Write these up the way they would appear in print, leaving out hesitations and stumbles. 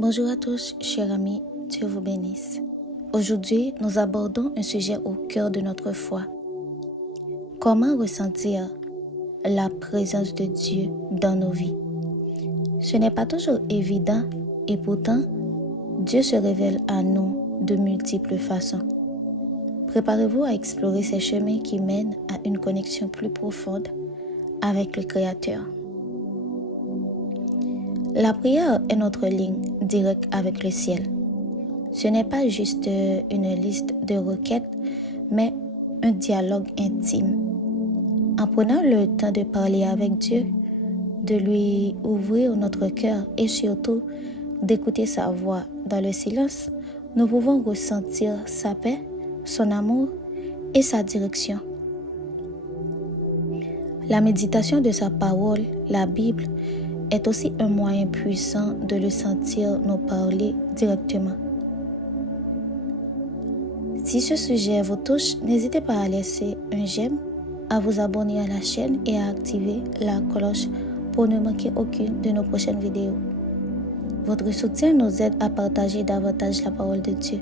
Bonjour à tous, chers amis, Dieu vous bénisse. Aujourd'hui, nous abordons un sujet au cœur de notre foi. Comment ressentir la présence de Dieu dans nos vies? Ce n'est pas toujours évident et pourtant, Dieu se révèle à nous de multiples façons. Préparez-vous à explorer ces chemins qui mènent à une connexion plus profonde avec le Créateur. La prière est notre ligne directe avec le ciel. Ce n'est pas juste une liste de requêtes, mais un dialogue intime. En prenant le temps de parler avec Dieu, de lui ouvrir notre cœur et surtout d'écouter sa voix dans le silence, nous pouvons ressentir sa paix, son amour et sa direction. La méditation de sa parole, la Bible, est aussi un moyen puissant de le sentir nous parler directement. Si ce sujet vous touche, n'hésitez pas à laisser un j'aime, à vous abonner à la chaîne et à activer la cloche pour ne manquer aucune de nos prochaines vidéos. Votre soutien nous aide à partager davantage la parole de Dieu.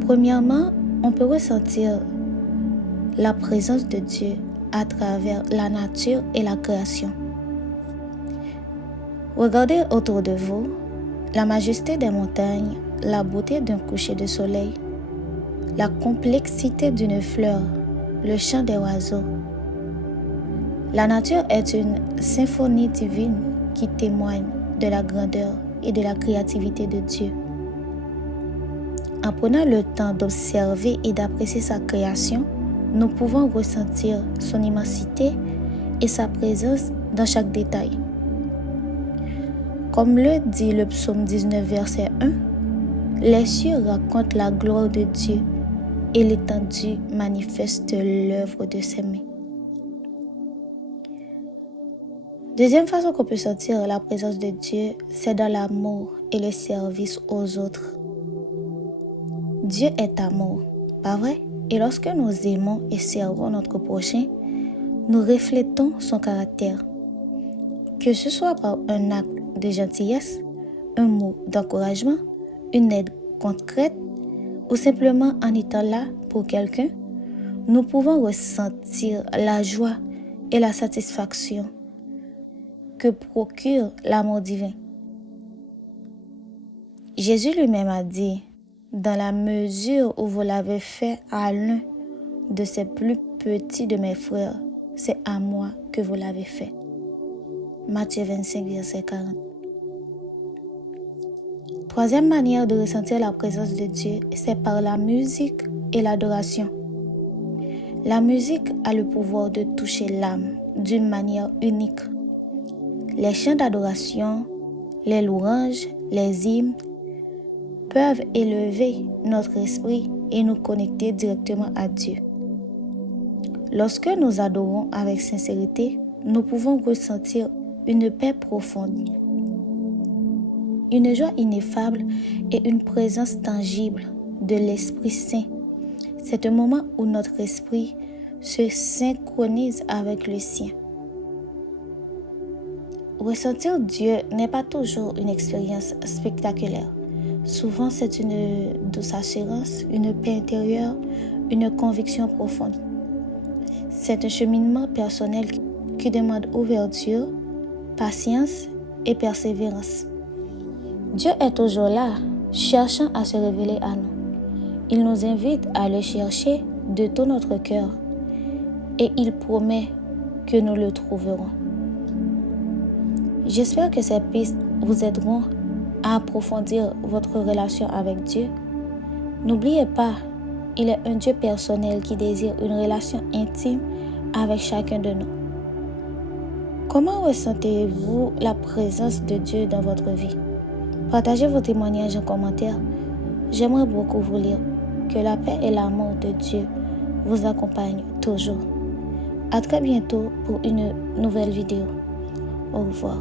Premièrement, on peut ressentir la présence de Dieu à travers la nature et la création. Regardez autour de vous la majesté des montagnes, la beauté d'un coucher de soleil, la complexité d'une fleur, le chant des oiseaux. La nature est une symphonie divine qui témoigne de la grandeur et de la créativité de Dieu. En prenant le temps d'observer et d'apprécier sa création, nous pouvons ressentir son immensité et sa présence dans chaque détail. Comme le dit le psaume 19, verset 1, les cieux racontent la gloire de Dieu et l'étendue manifeste l'œuvre de ses mains. Deuxième façon qu'on peut sentir la présence de Dieu, c'est dans l'amour et le service aux autres. Dieu est amour, pas vrai? Et lorsque nous aimons et servons notre prochain, nous reflétons son caractère. Que ce soit par un acte de gentillesse, un mot d'encouragement, une aide concrète ou simplement en étant là pour quelqu'un, nous pouvons ressentir la joie et la satisfaction que procure l'amour divin. Jésus lui-même a dit: dans la mesure où vous l'avez fait à l'un de ces plus petits de mes frères, c'est à moi que vous l'avez fait. Matthieu 25, verset 40. Troisième manière de ressentir la présence de Dieu, c'est par la musique et l'adoration. La musique a le pouvoir de toucher l'âme d'une manière unique. Les chants d'adoration, les louanges, les hymnes peuvent élever notre esprit et nous connecter directement à Dieu. Lorsque nous adorons avec sincérité, nous pouvons ressentir une paix profonde, une joie ineffable et une présence tangible de l'Esprit Saint. C'est un moment où notre esprit se synchronise avec le sien. Ressentir Dieu n'est pas toujours une expérience spectaculaire. Souvent, c'est une douce assurance, une paix intérieure, une conviction profonde. C'est un cheminement personnel qui demande ouverture, patience et persévérance. Dieu est toujours là, cherchant à se révéler à nous. Il nous invite à le chercher de tout notre cœur et il promet que nous le trouverons. J'espère que ces pistes vous aideront à approfondir votre relation avec Dieu. N'oubliez pas, il est un Dieu personnel qui désire une relation intime avec chacun de nous. Comment ressentez-vous la présence de Dieu dans votre vie? Partagez vos témoignages en commentaire. J'aimerais beaucoup vous lire. Que la paix et l'amour de Dieu vous accompagnent toujours. À très bientôt pour une nouvelle vidéo. Au revoir.